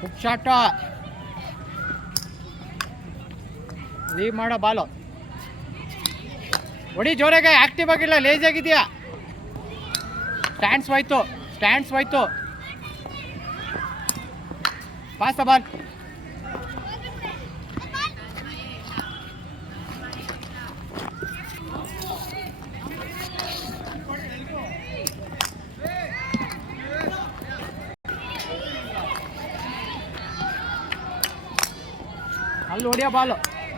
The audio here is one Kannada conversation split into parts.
ಹುಕ್ ಶಾಟ ಲೀವ್ ಮಾಡೋ ಬಾಲು. ಹೊಡಿ ಜೋರಾಗೆ, ಆಕ್ಟಿವ್ ಆಗಿಲ್ಲ, ಲೇಜ್ ಆಗಿದೆಯಾ. ಸ್ಟ್ಯಾಂಡ್ಸ್ ಹೋಯ್ತು. Pass the ball. ಅಲ್ಲಿ ಹೊಡಿಯೋ ಬಾಲು.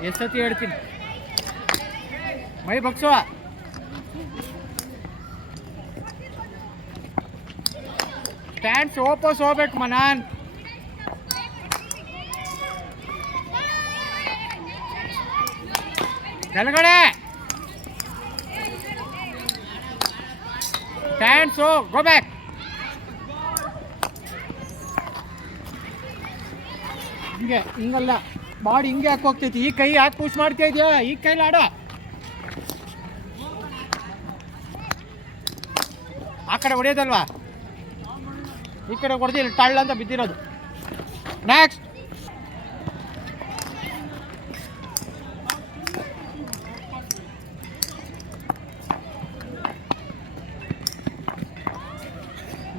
ಎಷ್ಟೊತ್ತಿ ಹೇಳ್ತೀನಿ, ಮೈ ಬಗ್ಸುವ. ಸ್ಟ್ಯಾಂಡ್ಸ್ ವಾಪಸ್ ಹೋಗ್ಬೇಕು ಮನಾನ್. ಕೆಳಗಡೆ ಸ್ಟ್ಯಾಂಡ್ಸು, ಗೋ ಬ್ಯಾಕ್. ಹಿಂಗಲ್ಲ, ಬಾಡಿ ಹಿಂಗೆ ಹಾಕಿ ಹೋಗ್ತೈತಿ. ಈ ಕೈ ಹಾಕಿ ಪುಷ್ ಮಾಡ್ತಾ ಇದೆಯಾ, ಈ ಕೈಲಿ ಆಡೋ. ಆ ಕಡೆ ಹೊಡೆಯೋದಲ್ವಾ, ಈ ಕಡೆ ಹೊಡೆದಿಲ್ಲ, ಟಳ್ಳ ಅಂತ ಬಿದ್ದಿರೋದು. ನೆಕ್ಸ್ಟ್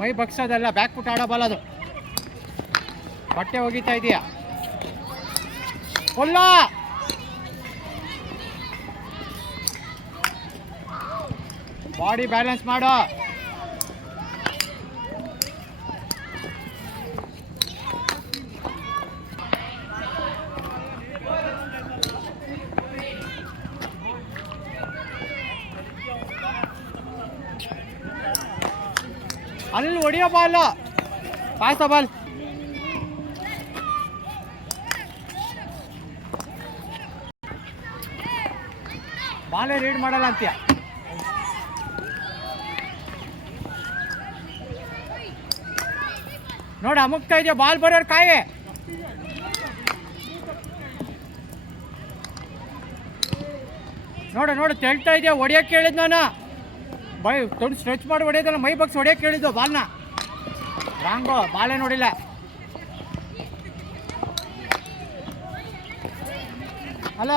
ಮೈ ಬಗ್ಸೋದಲ್ಲ, ಬ್ಯಾಕ್ ಫುಟ್ ಆಡೋ ಬಾಲ್ ಅದು. ಬಟ್ಟೆ ಒಗಿತಾ ಇದೆಯಾ, ಹೊಲ್ಲ. ಬಾಡಿ ಬ್ಯಾಲೆನ್ಸ್ ಮಾಡೋ. ಅಲ್ಲಿ ಹೊಡಿಯೋ ಬಾಲ್, ಪಾಸ್ ದ ಬಾಲ್. ಬಾಲೇ ರೀಡ್ ಮಾಡಲ್ಲ ಅಂತೀಯ. ನೋಡ ಅಮುಕ್ತಾ ಇದೆಯಾ, ಬಾಲ್ ಬರೋರು ಕಾಯಿ. ನೋಡು ತೆಳ್ತಾ ಇದೆಯಾ. ಹೊಡಿಯೋಕ್ಕೆ ಹೇಳಿದ್ ನಾನು, ಬೈ ತೊಂಡು ಸ್ಟ್ರೆಚ್ ಮಾಡಿ ಹೊಡೆಯೋದಲ್ಲ, ಮೈ ಬಗ್ಸ್ ಹೊಡಿಯೋಕ್ಕೆ ಹೇಳಿದ್ದು ಬಾಲ್ನ. ರಾಂಗೋ, ಬಾಲೇ ನೋಡಿಲ್ಲ. ಅಲ್ಲ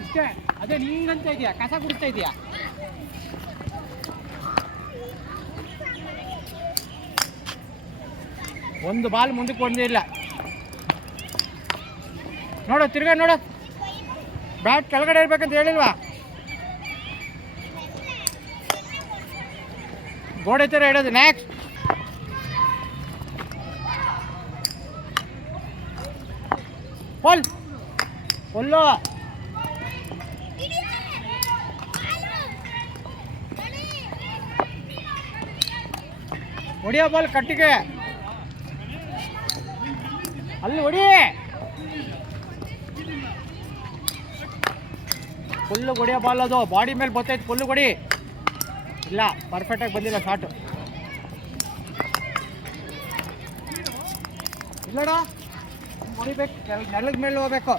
ಇಷ್ಟೇ, ಅದೇ ನಿಂಗಂತ ಇದೆಯಾ, ಕಸ ಕುಡಿಸ್ತಾ ಇದೆಯಾ. ಒಂದು ಬಾಲ್ ಮುಂದಕ್ಕೆ ಒಂದೇ ಇಲ್ಲ. ನೋಡು ತಿರ್ಗಾ ನೋಡು, ಬ್ಯಾಟ್ ಕೆಳಗಡೆ ಇರ್ಬೇಕಂತ ಹೇಳಿಲ್ವಾ. ಗೋಡೆ ಥರ ಇಡೋದು. ನೆಕ್ಸ್ಟ್ ಹೊಲ್ಲು. ಹೊಡಿಯೋ ಬಾಲ್ ಕಟ್ಟಿಗೆ, ಅಲ್ಲಿ ಹೊಡಿ. ಫುಲ್ಲು ಹೊಡಿಯೋ ಬಾಲ್ ಅದು, ಬಾಡಿ ಮೇಲೆ ಬರ್ತೈತೆ. ಫುಲ್ಲು ಹೊಡಿ. ಇಲ್ಲ, ಪರ್ಫೆಕ್ಟಾಗಿ ಬಂದಿಲ್ಲ ಶಾಟು. ಇಲ್ಲಡ ಹೊಡಿಬೇಕು, ನೆಲದ ಮೇಲೆ ಹೋಗ್ಬೇಕು.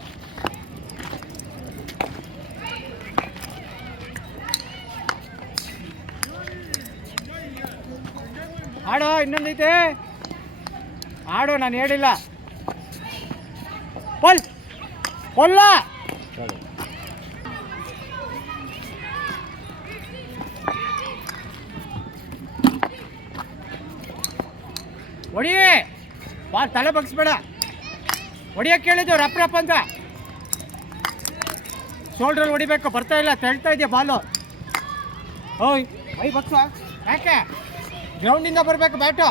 ಆಡೋ, ಇನ್ನೊಂದೈತೆ ಆಡೋ, ನಾನು ಹೇಳಿಲ್ಲ. ಹೊಲ್ಲ. ಹೊಡಿ ಬಾಲ್, ತಲೆ ಬಗ್ಸ್ಬೇಡ. ಹೊಡಿಯೋಕ್ಕೆ ಹೇಳಿದ್ದು ರಪ್ ರಪ್ ಅಂತ. ಶೋಲ್ಡ್ರಲ್ಲಿ ಹೊಡಿಬೇಕು, ಬರ್ತಾ ಇಲ್ಲ, ತೆಳ್ತಾ ಇದೆಯಾ ಬಾಲು. ಓಯ್ ಮೈ ಬಗ್ಸ. ಯಾಕೆ ಗ್ರೌಂಡಿಂದ ಬರಬೇಕು ಬ್ಯಾಟು.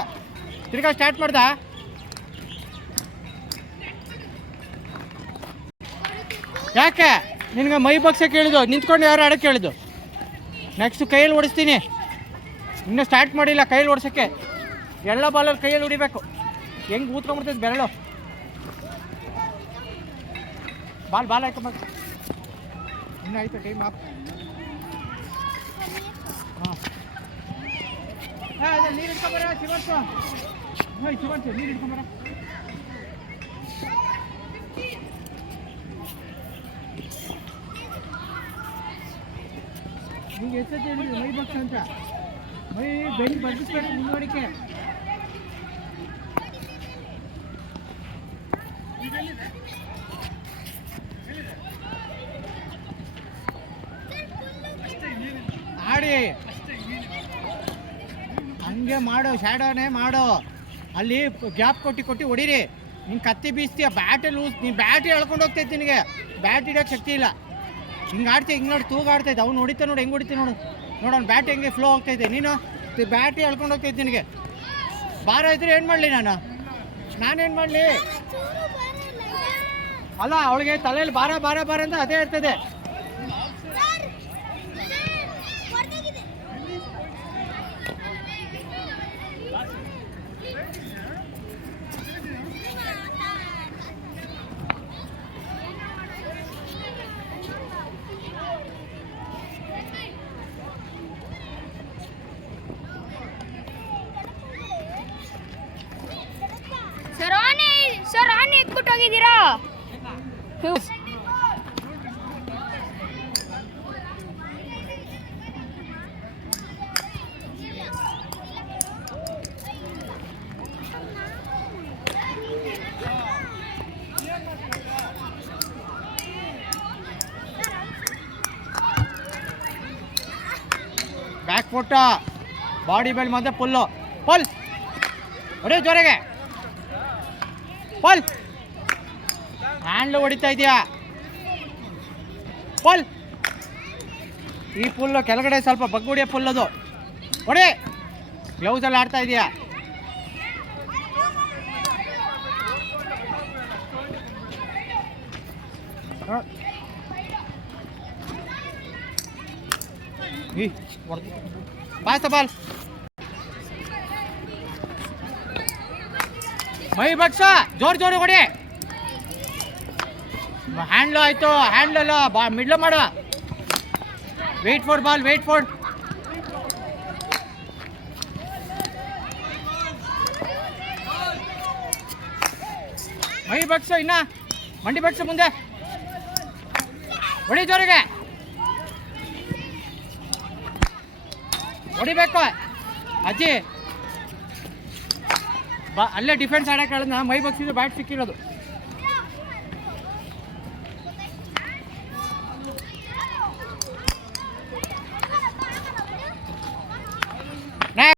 ತಿರ್ಗಾ ಸ್ಟಾರ್ಟ್ ಮಾಡ್ದ. ಯಾಕೆ ನಿನಗೆ ಮೈ ಬಗ್ಸಕ್ಕೆ ಹೇಳಿದ್ದು, ನಿಂತ್ಕೊಂಡು ಯಾರು ಆಡೋಕ್ಕೆ ಹೇಳಿದ್ದು. ನೆಕ್ಸ್ಟ್ ಕೈಯಲ್ಲಿ ಓಡಿಸ್ತೀನಿ. ಇನ್ನೂ ಸ್ಟಾರ್ಟ್ ಮಾಡಿಲ್ಲ ಕೈಯಲ್ಲಿ ಓಡಿಸೋಕ್ಕೆ. ಎಲ್ಲ ಬಾಲಲ್ಲಿ ಕೈಯಲ್ಲಿ ಹೊಡಿಬೇಕು. ಹೆಂಗೆ ಊದ್ಕೊಂಡ್ಬಿಡ್ತೈತೆ ಬೆರಳು. ಬಾಲ್ ಹಾಕೊಂಬೇಕು. ಇನ್ನೂ ಆಯಿತು ಟೈಮ್ ಆಫ್. ಹಾಂ ನೀರು ಇಟ್ಕೊಂಬರ ಶಿವರ್ಸು. ಹಾಂ ಶಿವರ್ಸು ನೀರು ಇಟ್ಕೊಂಬರ. ನಿಮ್ಗೆ ಎಷ್ಟೊತ್ತು ಹೇಳಿದ್ರು ಮೈ ಬಗ್ಸ ಅಂತ. ಮೈ ಬೆಂಡ್ ಬಗ್ಗಿಸ್ಬೇಕು ಮುಂದುವರಿಕೆ. ಆಡಿ ಹಂಗೆ ಮಾಡು, ಶ್ಯಾಡೋನೇ ಮಾಡು. ಅಲ್ಲಿ ಗ್ಯಾಪ್ ಕೊಟ್ಟು ಹೊಡೀರಿ. ನೀನು ಕತ್ತಿ ಬೀಸ್ತೀಯ, ಬ್ಯಾಟೆ ಲೂಸ್. ನೀನು ಬ್ಯಾಟ್ ಎಳ್ಕೊಂಡು ಹೋಗ್ತೈತಿ, ನಿನಗೆ ಬ್ಯಾಟ್ ಹಿಡಿಯೋಕ್ಕೆ ಶಕ್ತಿ ಇಲ್ಲ. ಹಿಂಗೆ ಆಡ್ತೀಯ, ಹಿಂಗೆ ನೋಡಿ ತೂಗ ಆಡ್ತೈತೆ. ಅವ್ನು ಹೊಡಿತಾ ನೋಡಿ, ಹೆಂಗೆ ಹೊಡಿತೀವಿ ನೋಡು. ನೋಡೋಣ ಬ್ಯಾಟ್ ಹೆಂಗೆ ಫ್ಲೋ ಹೋಗ್ತೈತೆ. ನೀನು ಬ್ಯಾಟ್ ಎಳ್ಕೊಂಡು ಹೋಗ್ತೈತಿ. ನಿನಗೆ ಭಾರ ಇದ್ರೆ ಏನು ಮಾಡಲಿ? ನಾನೇನು ಮಾಡಲಿ? ಅಲ್ಲ, ಅವಳಿಗೆ ತಲೆಯಲ್ಲಿ ಭಾರ ಭಾರ ಭಾರ ಅಂತ ಅದೇ ಇರ್ತದೆ. ಸರ್ ಆನೆ ಇಟ್ಬಿಟ್ಟು ಹೋಗಿದ್ದೀರಾ? ಬ್ಯಾಕ್ ಫುಟ್, ಬಾಡಿ ಬೆಲ್ ಮತ್ತೆ ಪುಲ್ಲು. ಪಲ್ ಹೊಡೆ ಜೋರೆಗೆ. ಪಲ್ ಹ್ಯಾಂಡ್ಲು ಹೊಡಿತಾ ಇದೆಯಾ? ಪಲ್ ಈ ಪುಲ್ಲು ಕೆಳಗಡೆ ಸ್ವಲ್ಪ ಬಗ್ಗುಡಿಯ ಪುಲ್ಲದು. ಹೊಡೆ. ಗ್ಲೌಸಲ್ಲಿ ಆಡ್ತಾ ಇದೆಯಾ? Pass ball. ಮೈ ಬಗ್ಸ, ಜೋರು ಹೊಡಿ. ಹ್ಯಾಂಡ್ಲು ಆಯ್ತು, ಹ್ಯಾಂಡ್ಲಲ್ಲ, ಮಿಡ್ಲು ಮಾಡು. Wait for ball, wait for. ಮೈ ಬಗ್ಸ, ಇನ್ನ ಮಂಡಿ ಬಗ್ಸ ಮುಂದೆ. ಹೊಡಿ ಜೋರಿಗೆ. ಹೊಡಿಬೇಕು ಅಜ್ಜಿ. ಅಲ್ಲೇ ಡಿಫೆನ್ಸ್ ಆಡಕ್ಕೆ ಹೇಳಿದ್ನ, ಮೈ ಬಗ್ಸಿದ್ರೆ ಬ್ಯಾಟ್ ಸಿಕ್ಕಿರೋದು.